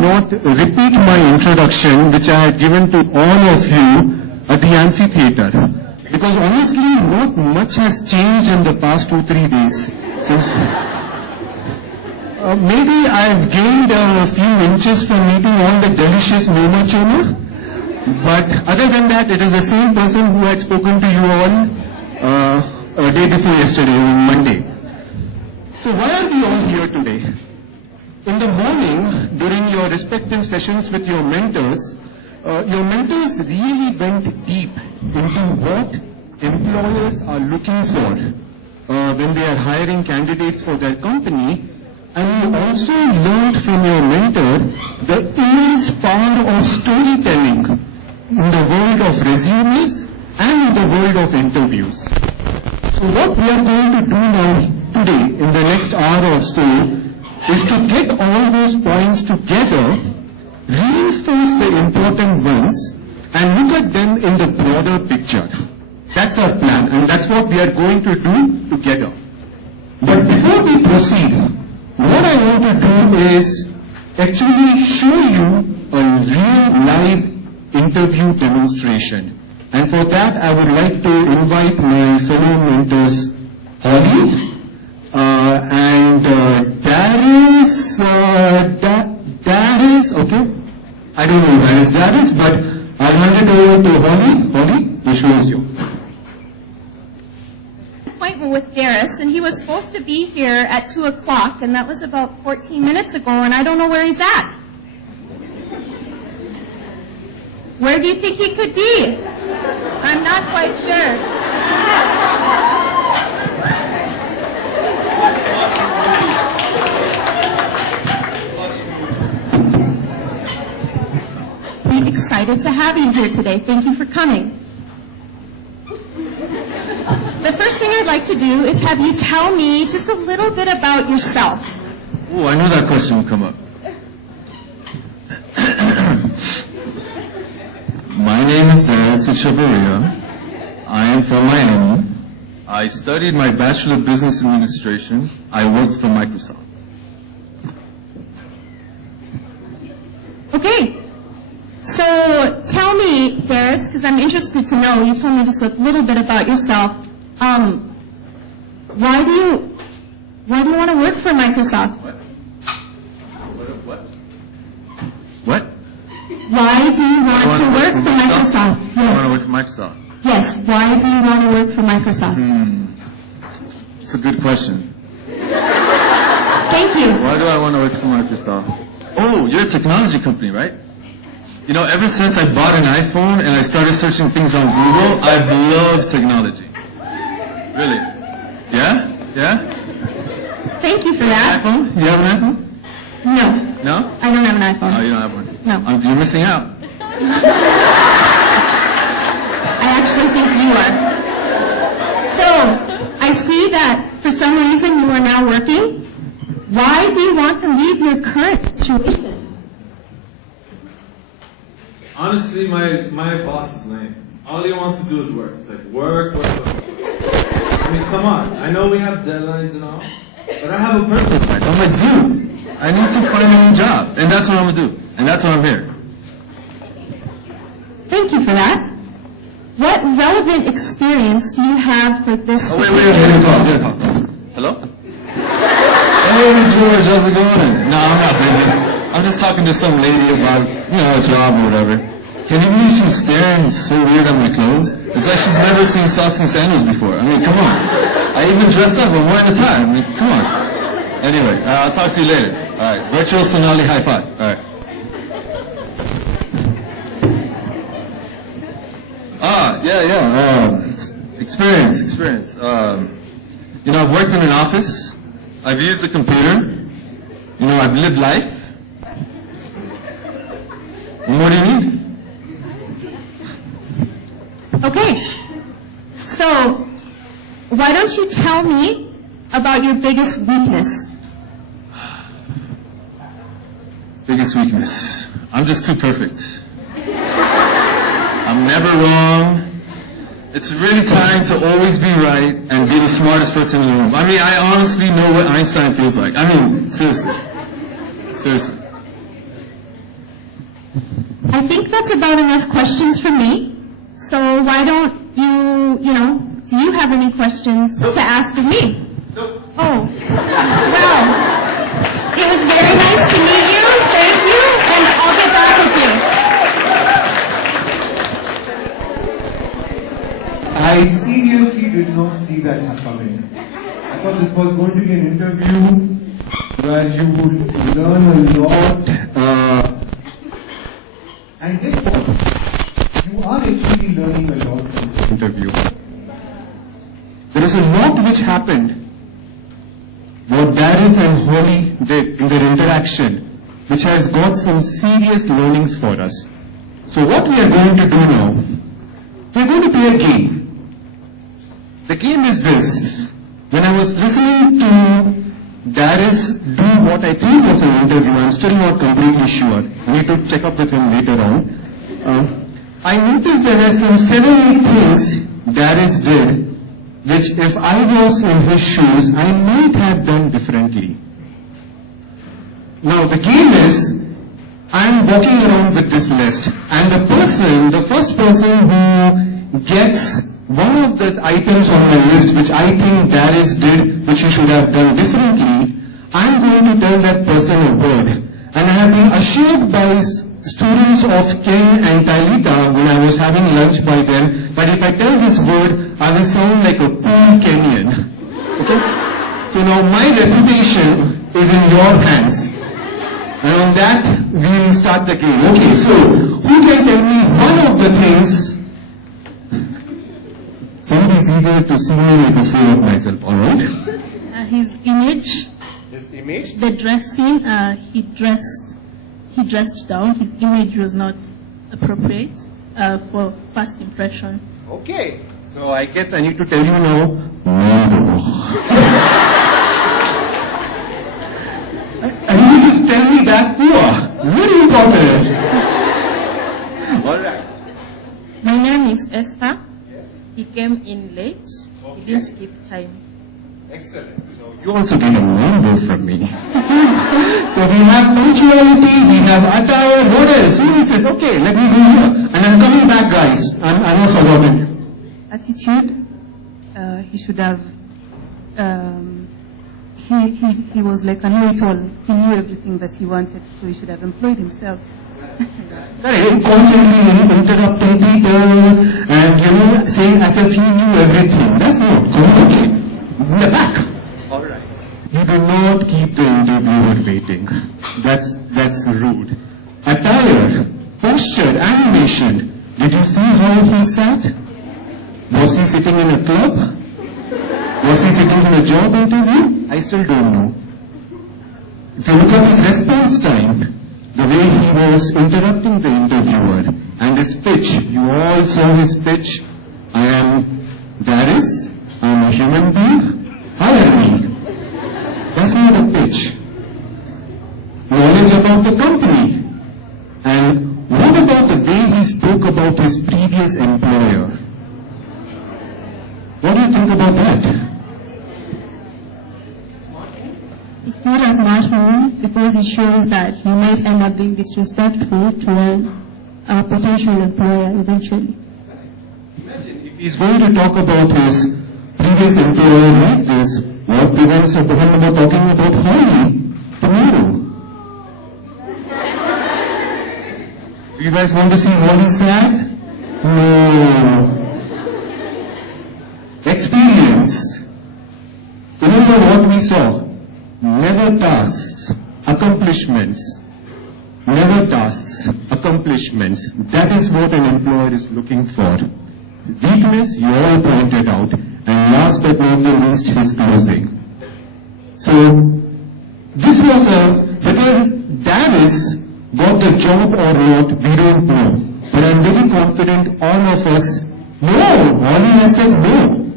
not repeat my introduction, which I had given to all of you at the amphitheater. Because honestly, not much has changed in the past 2-3 days. Since maybe I've gained a few inches from eating all the delicious Moma Choma. But other than that, it is the same person who had spoken to you all a day before yesterday, on Monday. So why are we all here today? In the morning, during your respective sessions with your mentors really went deep into what employers are looking for when they are hiring candidates for their company. And you also learned from your mentor the immense power of storytelling in the world of resumes and in the world of interviews. So what we are going to do now today in the next hour or so is to get all those points together, reinforce the important ones, and look at them in the broader picture. That's our plan, and that's what we are going to do together. But before we proceed, what I want to do is actually show you a real live interview demonstration. And for that, I would like to invite my fellow mentors, Holly and Darius. Darius, okay? I don't know where is Darius, but I'll hand it over to Holly. Holly, the show is yours. Appointment with Darius, and he was supposed to be here at 2 o'clock, and that was about 14 minutes ago, and I don't know where he's at. Where do you think he could be? I'm not quite sure. We're excited to have you here today. Thank you for coming. The first thing I'd like to do is have you tell me just a little bit about yourself. Oh, I knew that question would come up. My name is Darius Echevarria. I am from Miami. I studied my Bachelor of Business Administration. I worked for Microsoft. Okay. So tell me, Darius, because I'm interested to know, you told me just a little bit about yourself. Why do you want to work for Microsoft? What? Why do you want to work for Microsoft? I want to work for Microsoft. Yes, why do you want to work for Microsoft? It's a good question. Thank you. Why do I want to work for Microsoft? Oh, you're a technology company, right? You know, ever since I bought an iPhone and I started searching things on Google, I've loved technology. Really? Yeah? Yeah? Thank you for that. iPhone? You have an iPhone? No, No? I don't have an iPhone. Oh, you don't have one? No. You're missing out. I actually think you are. So, I see that for some reason you are now working. Why do you want to leave your current situation? Honestly, my boss is lame. All he wants to do is work. It's like work. I mean, come on. I know we have deadlines and all, but I have a personal life. I'm a dude. I need to find a new job. And that's what I'm going to do. And that's why I'm here. Thank you for that. What relevant experience do you have for this Wait, particular... get a call. Hello? Hey, George, how's it going? No, I'm not busy. I'm just talking to some lady about, a job or whatever. Can you believe she was staring so weird at my clothes? It's like she's never seen socks and sandals before. I mean, come on. I even dressed up. I'm wearing a tie. I mean, come on. Anyway, I'll talk to you later. All right. Virtual Sonali high five. All right. Experience. I've worked in an office. I've used a computer. I've lived life. And what do you need? Okay. So, why don't you tell me about your biggest weakness? Biggest weakness. I'm just too perfect. I'm never wrong. It's really tiring to always be right and be the smartest person in the room. I mean, I honestly know what Einstein feels like. I mean, seriously. that's about enough questions for me. So why don't you, do you have any questions to ask of me? Nope. Oh, well, it was very nice to meet you. Thank you, and I'll get back with you. I seriously did not see that coming. I thought this was going to be an interview where you would learn a lot. And guess what? You are actually learning a lot from this Interview. There is a lot which happened. What Darius and Holly did in their interaction, which has got some serious learnings for us. So what we are going to do now, we are going to play a game. The game is this. When I was listening to Darius do what I think was an interview, I'm still not completely sure. I need to check up with him later on. I noticed there were some 7-8 things Darius did, which if I was in his shoes, I might have done differently. Now the game is, I'm walking around with this list, and the first person who gets one of those items on my list which I think Darius did, which he should have done differently, I'm going to tell that person a word. And I have been assured by students of Ken and Talita when I was having lunch by them that if I tell this word, I will sound like a cool Kenyan. Okay? So now my reputation is in your hands. And on that, we will start the game. Okay, so who can tell me one of the things? Somebody is eager to see me make a fool of myself, alright? His image, His image? the dressing, he dressed down. His image was not appropriate for first impression. Okay. So I guess I need to tell you now, no. And you just tell me that poor. Very important. Alright. My name is Esther. He came in late. He didn't keep time. Excellent. So You also get a number from me. So we have punctuality, we have attire, what else? Who says, okay, let me go here. And I'm coming back, guys. I'm not forgotten. Attitude, he should have, he was like a know-it-all. He knew everything that he wanted, so he should have employed himself. Right, constantly interrupting people and, saying as if he knew everything. That's not good. Okay. In the back. alright. You do not keep the interviewer waiting. That's rude. Attire, posture, animation. Did you see how he sat? Was he sitting in a club? Was he sitting in a job interview? I still don't know. If you look at his response time, the way he was interrupting the interviewer and his pitch, you all saw his pitch. I am Darius, I am a human being, hire me. That's not a pitch. Knowledge about the company. And what about the way he spoke about his previous employer? What do you think about that? It's not a smart move because it shows that you might end up being disrespectful to a potential employer eventually. Imagine if he's going to talk about his previous employer like this, what prevents him about talking about Holly tomorrow? Do you guys want to see Holly sad? No. Experience. Remember what we saw. Never tasks, accomplishments. Never tasks, accomplishments. That is what an employer is looking for. Weakness, you all pointed out. And last but not the least, his closing. So, this was whether Darius got the job or not, we don't know. But I'm very confident all of us, no, Holly has said no.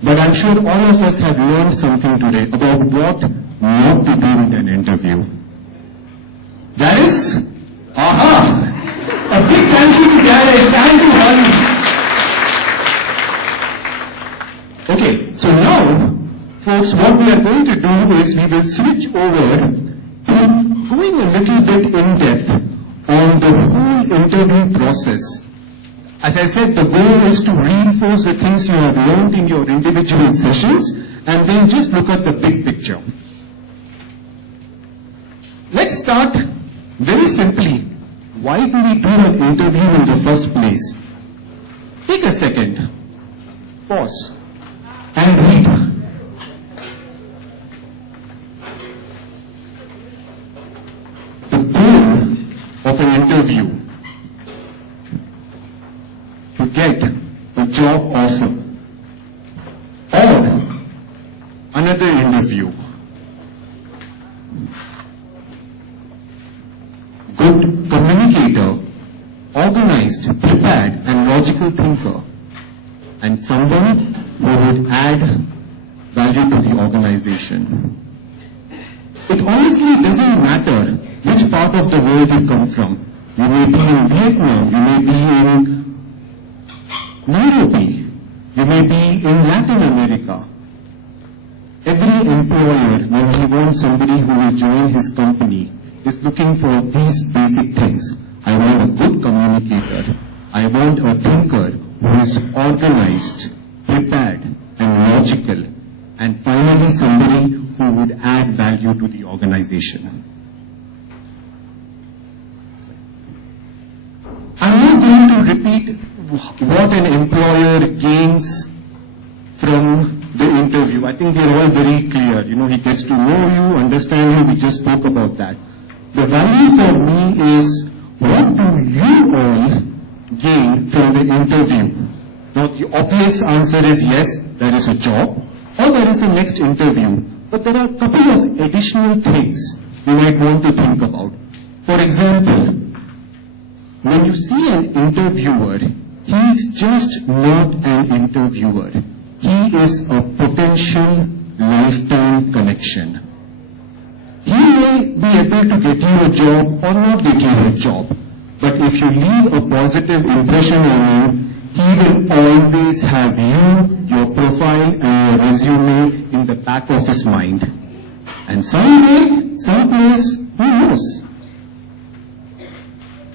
But I'm sure all of us have learned something today about what not to do in an interview. Darius? Aha! A big thank you to Darius and to Holly. Okay, so now, folks, what we are going to do is we will switch over to going a little bit in depth on the whole interview interview process. As I said, the goal is to reinforce the things you have learned in your individual sessions and then just look at the big picture. Let's start very simply. Why do we do an interview in the first place? Take a second, pause, and read. The goal of an interview to get a job offer or another interview. Good communicator, organized, prepared and logical thinker, and someone who would add value to the organization. It honestly doesn't matter which part of the world you come from. You may be in Vietnam, you may be in Nairobi, you may be in Latin America. Every employer, when he wants somebody who will join his company, is looking for these basic things. I want a good communicator. I want a thinker who is organized, prepared, and logical. And finally, somebody who would add value to the organization. I'm not going to repeat what an employer gains from the interview. I think they're all very clear. You know, he gets to know you, understand you. We just spoke about that. The value for me is, what do you all gain from the interview? Now, the obvious answer is yes, there is a job, or there is a next interview. But there are a couple of additional things you might want to think about. For example, when you see an interviewer, he is just not an interviewer. He is a potential lifetime connection. He may be able to get you a job or not get you a job. But if you leave a positive impression on him, he will always have you, your profile and your resume in the back of his mind. And someday, someplace, who knows?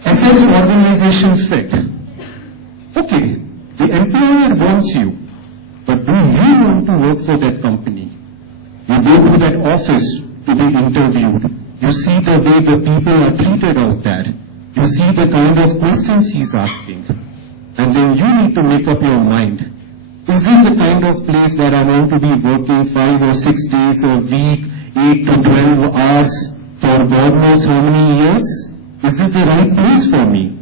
Assess organization fit. Okay, the employer wants you, but do you want to work for that company? You go to that office to be interviewed. You see the way the people are treated out there. You see the kind of questions he's asking. And then you need to make up your mind. Is this the kind of place where I want to be working 5 or 6 days a week, 8 to 12 hours for God knows how many years? Is this the right place for me?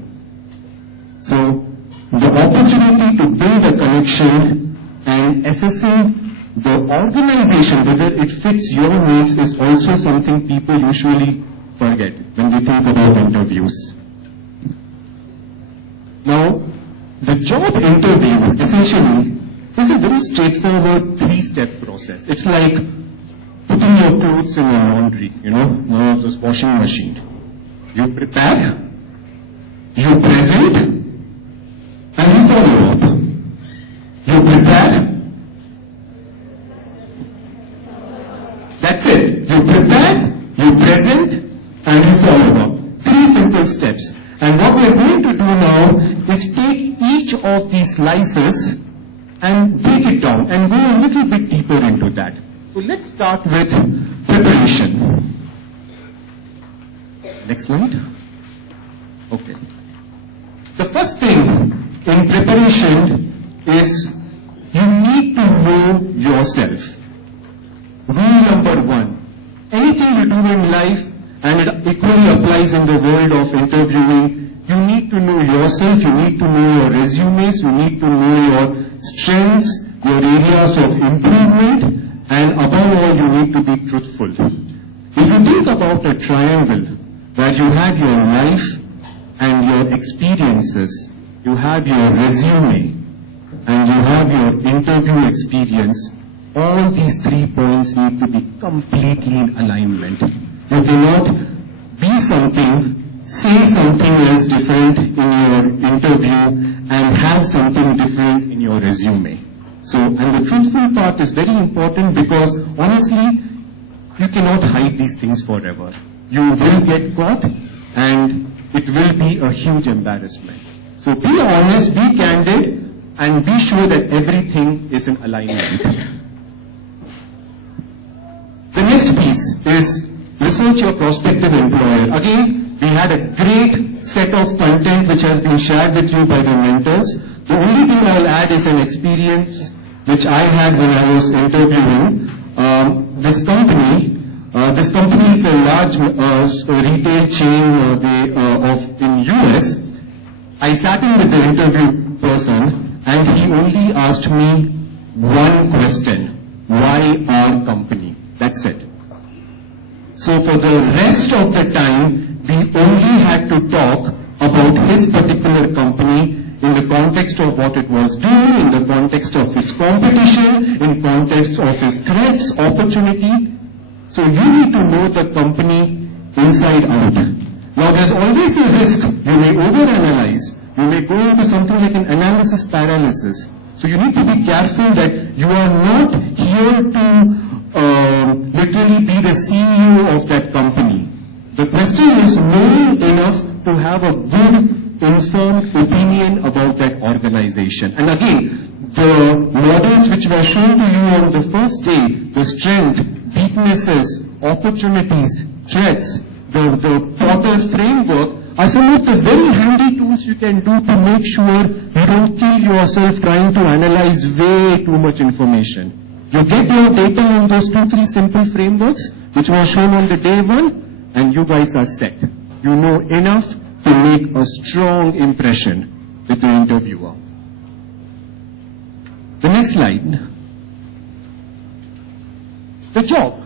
So, the opportunity to build a connection and assessing the organization, whether it fits your needs, is also something people usually forget when they think about interviews. Now, the job interview essentially is a very straightforward 3-step process. It's like putting your clothes in a laundry, one of those washing machine. You prepare, you present, and you follow up. You prepare. That's it. You prepare, you present, and you follow up. 3 simple steps. And what we're going to do now is take each of these slices and break it down and go a little bit deeper into that. So let's start with preparation. Next slide. Okay. The first thing in preparation is you need to know yourself. Rule number 1. Anything you do in life, and it equally applies in the world of interviewing, you need to know yourself, you need to know your resumes, you need to know your strengths, your areas of improvement, and above all, you need to be truthful. If you think about a triangle where you have your life and your experiences, you have your resume, and you have your interview experience, all these 3 points need to be completely in alignment. You cannot be something, say something else different in your interview, and have something different in your resume. So, and the truthful part is very important because honestly, you cannot hide these things forever. You will get caught, and it it will be a huge embarrassment. So be honest, be candid, and be sure that everything is in alignment. The next piece is research your prospective employer. Again, we had a great set of content which has been shared with you by the mentors. The only thing I will add is an experience which I had when I was interviewing this company. This company is a large retail chain in US. I sat in with the interview person and he only asked me one question: why our company? That's it. So for the rest of the time, we only had to talk about his particular company in the context of what it was doing, in the context of its competition, in context of its threats, opportunity. So you need to know the company inside out. Now there's always a risk. You may overanalyze. You may go into something like an analysis paralysis. So you need to be careful that you are not here to literally be the CEO of that company. The question is knowing enough to have a good, informed opinion about that organization. And again, the models which were shown to you on the first day, the strength, weaknesses, opportunities, threats, the Porter framework are some of the very handy tools you can do to make sure you don't kill yourself trying to analyze way too much information. You get your data on those 2-3 simple frameworks which were shown on the day one, and you guys are set. You know enough to make a strong impression with the interviewer. The next slide. The job.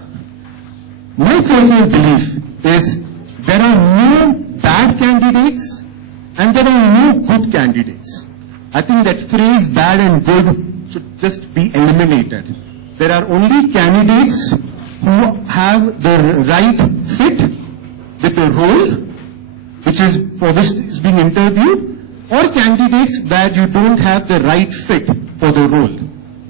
My personal belief is there are no bad candidates and there are no good candidates. I think that phrase bad and good should just be eliminated. There are only candidates who have the right fit with the role which is for which is being interviewed, or candidates where you don't have the right fit for the role.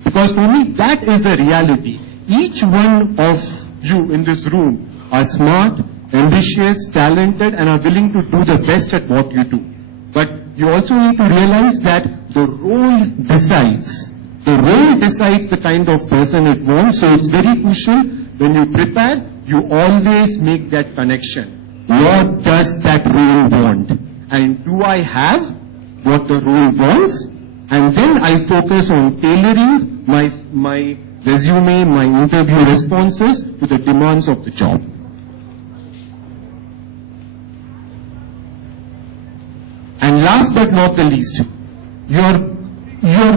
Because for me, that is the reality. Each one of you in this room are smart, ambitious, talented, and are willing to do the best at what you do. But you also need to realize that the role decides. The role decides the kind of person it wants, so it's very crucial when you prepare, you always make that connection. What does that role want? And do I have what the role wants? And then I focus on tailoring my resume, my interview responses to the demands of the job. And last but not the least, you're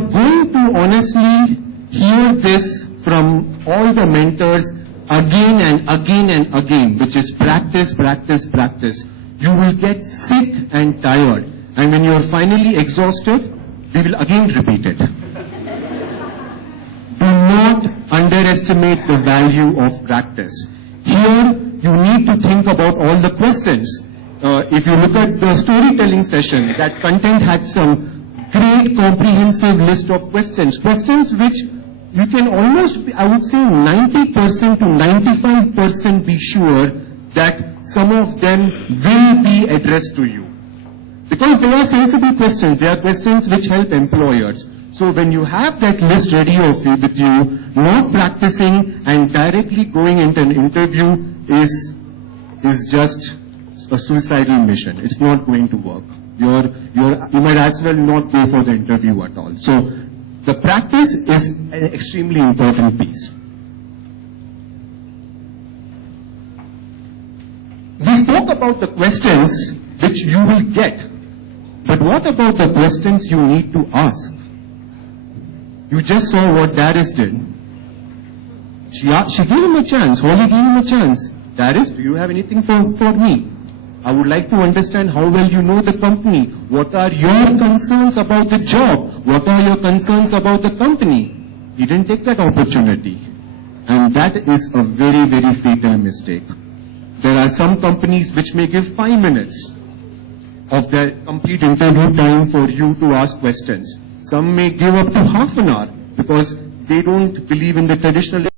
going to honestly hear this from all the mentors again and again and again, which is practice, practice, practice. You will get sick and tired, and when you're finally exhausted, we will again repeat it. Do not underestimate the value of practice. Here, you need to think about all the questions. If you look at the storytelling session, that content had some great comprehensive list of questions. Questions which you can almost, I would say 90% to 95% be sure that some of them will be addressed to you. Because they are sensible questions. They are questions which help employers. So when you have that list ready with you, not practicing and directly going into an interview is just a suicidal mission. It's not going to work. You might as well not go for the interview at all. So the practice is an extremely important piece. We spoke about the questions which you will get. But what about the questions you need to ask? You just saw what Darius did. She gave him a chance. Holly gave him a chance. Darius, do you have anything for me? I would like to understand how well you know the company. What are your concerns about the job? What are your concerns about the company? He didn't take that opportunity. And that is a very, very fatal mistake. There are some companies which may give 5 minutes of their complete interview time for you to ask questions. Some may give up to half an hour because they don't believe in the traditional